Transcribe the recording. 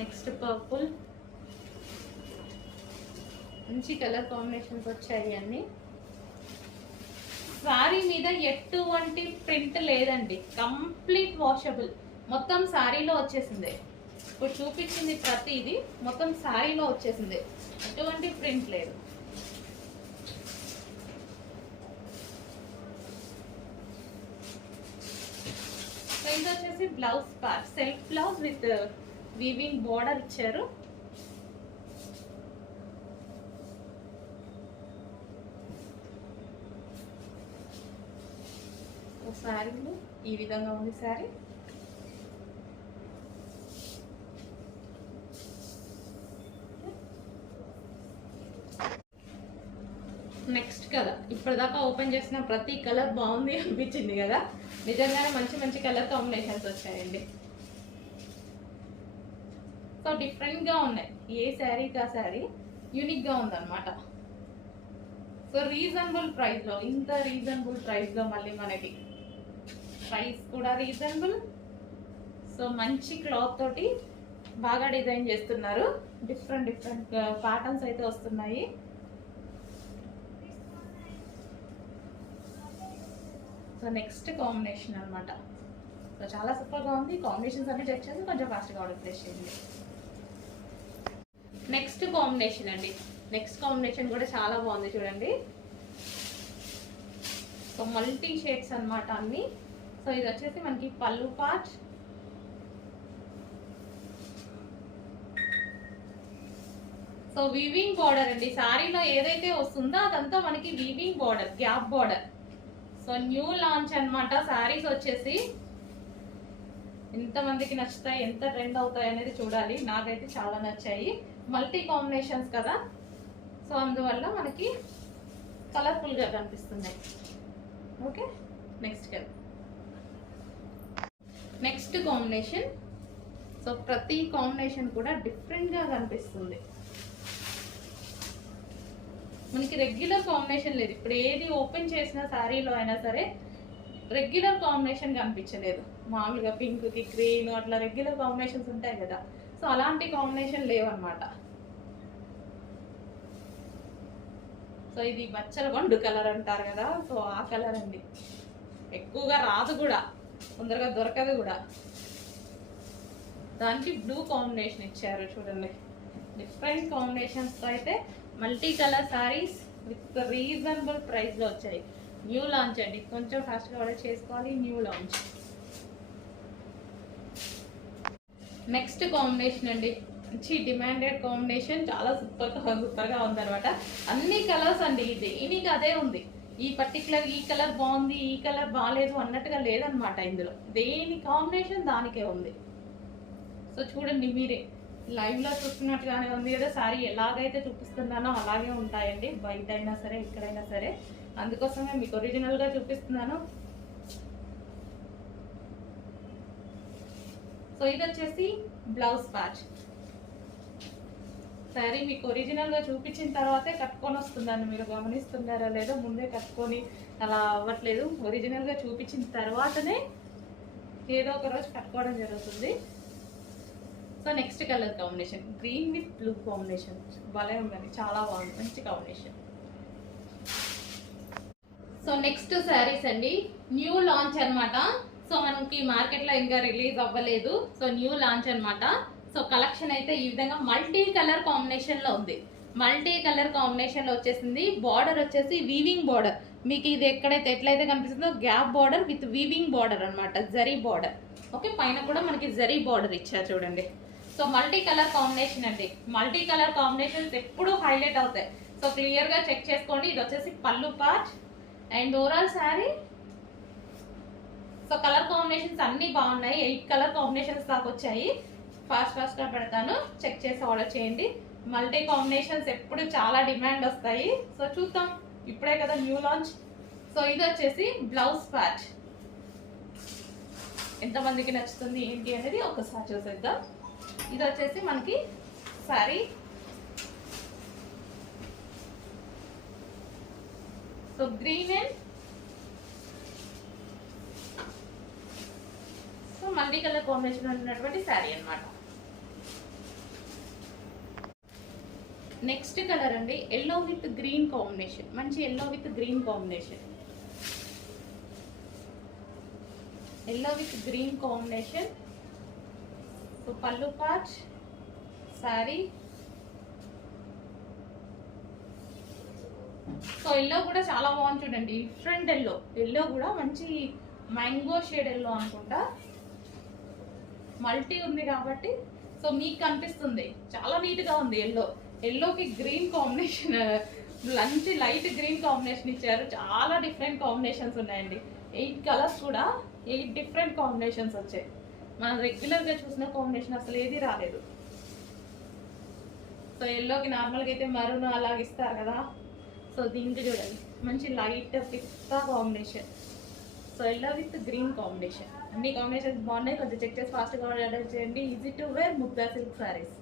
Next purple, మంచి colour combinations వచ్చాయి అన్ని. సారీ మీద ఎటువంటి ప్రింట్ లేదండి, కంప్లీట్ వాషబుల్. మొత్తం సారీలో వచ్చేసింది. ఇప్పుడు చూపించింది ప్రతిది మొత్తం సారీలో వచ్చేసింది, ఎటువంటి ప్రింట్ లేదు. ఇది వచ్చేసి blouse part, self blouse with weaving border ఇచ్చారు. శారీలు ఈ విధంగా ఉంది శారీ. నెక్స్ట్ కలర్, ఇప్పటిదాకా ఓపెన్ చేసిన ప్రతి కలర్ బాగుంది అనిపించింది కదా, నిజంగానే మంచి మంచి కలర్ కాంబినేషన్స్ వచ్చాయండి. సో డిఫరెంట్గా ఉన్నాయి, ఏ శారీకి ఆ శారీ యూనిక్గా ఉందన్నమాట. సో రీజనబుల్ ప్రైస్లో, ఇంత రీజనబుల్ ప్రైస్లో మళ్ళీ మనకి ప్రైస్ కూడా రీజనబుల్. సో మంచి క్లాత్ తోటి బాగా డిజైన్ చేస్తున్నారు, డిఫరెంట్ డిఫరెంట్ ప్యాటర్న్స్ అయితే వస్తున్నాయి. సో నెక్స్ట్ కాంబినేషన్ అనమాట. సో చాలా సూపర్గా ఉంది. కాంబినేషన్స్ అన్ని చెక్ చేసి కొంచెం ఫాస్ట్గా ఆర్డర్ ప్లేస్ చేయండి. నెక్స్ట్ కాంబినేషన్ అండి, నెక్స్ట్ కాంబినేషన్ కూడా చాలా బాగుంది చూడండి. సో మల్టీ షేడ్స్ అనమాట అన్ని. సో ఇది వచ్చేసి మనకి పళ్ళు పార్ట్, సో వీవింగ్ బార్డర్ అండి. సారీలో ఏదైతే వస్తుందో అదంతా మనకి weaving border, gap border. So new launch అనమాట సారీస్ వచ్చేసి. ఎంతమందికి నచ్చుతాయి, ఎంత ట్రెండ్ అవుతాయి అనేది చూడాలి. నాకైతే చాలా నచ్చాయి, మల్టీ కాంబినేషన్స్ కదా, సో అందువల్ల మనకి కలర్ఫుల్గా కనిపిస్తున్నాయి. Okay, next colour, next combination. So ప్రతి కాంబినేషన్ కూడా డిఫరెంట్గా కనిపిస్తుంది. మనకి రెగ్యులర్ కాంబినేషన్ లేదు. ఇప్పుడు ఏది ఓపెన్ చేసిన శారీలో అయినా సరే రెగ్యులర్ కాంబినేషన్ కనిపించలేదు. మామూలుగా పింక్కి గ్రీన్ అట్లా రెగ్యులర్ కాంబినేషన్స్ ఉంటాయి కదా, సో అలాంటి కాంబినేషన్ లేవన్నమాట. సో ఇది బచ్చల బండు కలర్ అంటారు కదా, సో ఆ కలర్ అండి. ఎక్కువగా రాదు కూడా, తొందరగా దొరకదు కూడా. దానికి బ్లూ కాంబినేషన్ ఇచ్చారు చూడండి. డిఫరెంట్ కాంబినేషన్స్తో అయితే multi colour saris with reasonable ప్రైస్లో వచ్చాయి. న్యూ లాంచ్ అండి, కొంచెం ఫాస్ట్గా ఆర్డర్ చేసుకోవాలి. New launch. నెక్స్ట్ కాంబినేషన్ అండి, మంచి డిమాండెడ్ కాంబినేషన్, చాలా సూపర్గా ఉందన్నమాట. అన్ని కలర్స్ అండి, దేనికి అదే ఉంది. ఈ పర్టికులర్ ఈ కలర్ బాగుంది, ఈ కలర్ బాగాలేదు అన్నట్టుగా లేదనమాట. ఇందులో దేని కాంబినేషన్ దానికే ఉంది. సో చూడండి మీరే, లైవ్లో చూస్తున్నట్టుగానే ఉంది కదా. సారీ ఎలాగైతే చూపిస్తున్నానో అలాగే ఉంటాయండి, బయట అయినా సరే ఎక్కడైనా సరే. అందుకోసమే మీకు ఒరిజినల్గా చూపిస్తున్నాను. సో ఇది వచ్చేసి బ్లౌజ్ ప్యాచ్. సారీ మీకు ఒరిజినల్గా చూపించిన తర్వాతే కట్టుకొని వస్తుందని మీరు గమనిస్తున్నారా లేదో, ముందే కట్టుకొని అలా అవ్వట్లేదు. ఒరిజినల్గా చూపించిన తర్వాతనే ఏదో ఒక రోజు కట్టుకోవడం జరుగుతుంది. So next colour combination green with blue combination, భలే ఉందండి, చాలా బాగుంది, మంచి కాంబినేషన్. సో నెక్స్ట్ శారీస్ అండి, న్యూ లాంచ్ అనమాట. సో మనకి మార్కెట్లో ఇంకా రిలీజ్ అవ్వలేదు, సో న్యూ లాంచ్ అనమాట. సో కలెక్షన్ అయితే ఈ విధంగా మల్టీ కలర్ కాంబినేషన్లో ఉంది. మల్టీ కలర్ కాంబినేషన్లో వచ్చేసింది. బార్డర్ వచ్చేసి వీవింగ్ బార్డర్, మీకు ఇది ఎట్లయితే కనిపిస్తుందో gap border with weaving border అనమాట, జరీ బార్డర్. ఓకే, పైన కూడా మనకి జరీ బార్డర్ ఇచ్చారు చూడండి. సో మల్టీ కలర్ కాంబినేషన్ అండి. మల్టీ కలర్ కాంబినేషన్స్ ఎప్పుడూ హైలైట్ అవుతాయి. సో క్లియర్గా చెక్ చేసుకోండి. ఇది వచ్చేసి పళ్ళు part and overall sari. So colour combinations అన్నీ బాగున్నాయి, 8 కలర్ కాంబినేషన్స్ దాకా వచ్చాయి. ఫాస్ట్గా పెడతాను, చెక్ చేసి ఆర్డర్ చేయండి. మల్టీ కాంబినేషన్స్ ఎప్పుడు చాలా డిమాండ్ వస్తాయి. సో చూద్దాం, ఇప్పుడే కదా న్యూ లాంచ్. సో ఇది వచ్చేసి బ్లౌజ్ ప్యాచ్. ఎంతమందికి నచ్చుతుంది ఏంటి అనేది ఒకసారి చూసేద్దాం. ఇది వచ్చేసి మనకి sorry. So green and so multi colour combination ఉన్నటువంటి శారీ అనమాట. నెక్స్ట్ కలర్ అండి ఎల్లో విత్ గ్రీన్ కాంబినేషన్, మంచి yellow with green combination, yellow with green combination. So పళ్ళు పాచ్, శారీ. సో ఎల్లో కూడా చాలా బాగుంది చూడండి, డిఫరెంట్ ఎల్లో. ఎల్లో కూడా మంచి మ్యాంగో షేడ్ ఎల్లో అనుకుంటా, మల్టీ ఉంది కాబట్టి సో మీకు కనిపిస్తుంది. చాలా నీట్గా ఉంది ఎల్లో. ఎల్లోకి గ్రీన్ కాంబినేషన్, మంచి లైట్ గ్రీన్ కాంబినేషన్ ఇచ్చారు. చాలా డిఫరెంట్ కాంబినేషన్స్ ఉన్నాయండి. 8 కలర్స్ కూడా 8 డిఫరెంట్ కాంబినేషన్స్ వచ్చాయి. మనం రెగ్యులర్గా చూసిన కాంబినేషన్ అసలు ఏది రాలేదు. సో ఎల్లోకి నార్మల్గా అయితే మరూన్ అలాగ ఇస్తారు కదా, సో దీనికి చూడండి మంచి లైట్ పిస్తా combination. So yellow with green combination. అన్ని కాంబినేషన్స్ బాగున్నాయి. కొంచెం చెక్ చేసి ఫాస్ట్గా ఆర్డర్ చేయండి. Easy to wear Mugdha silk saris.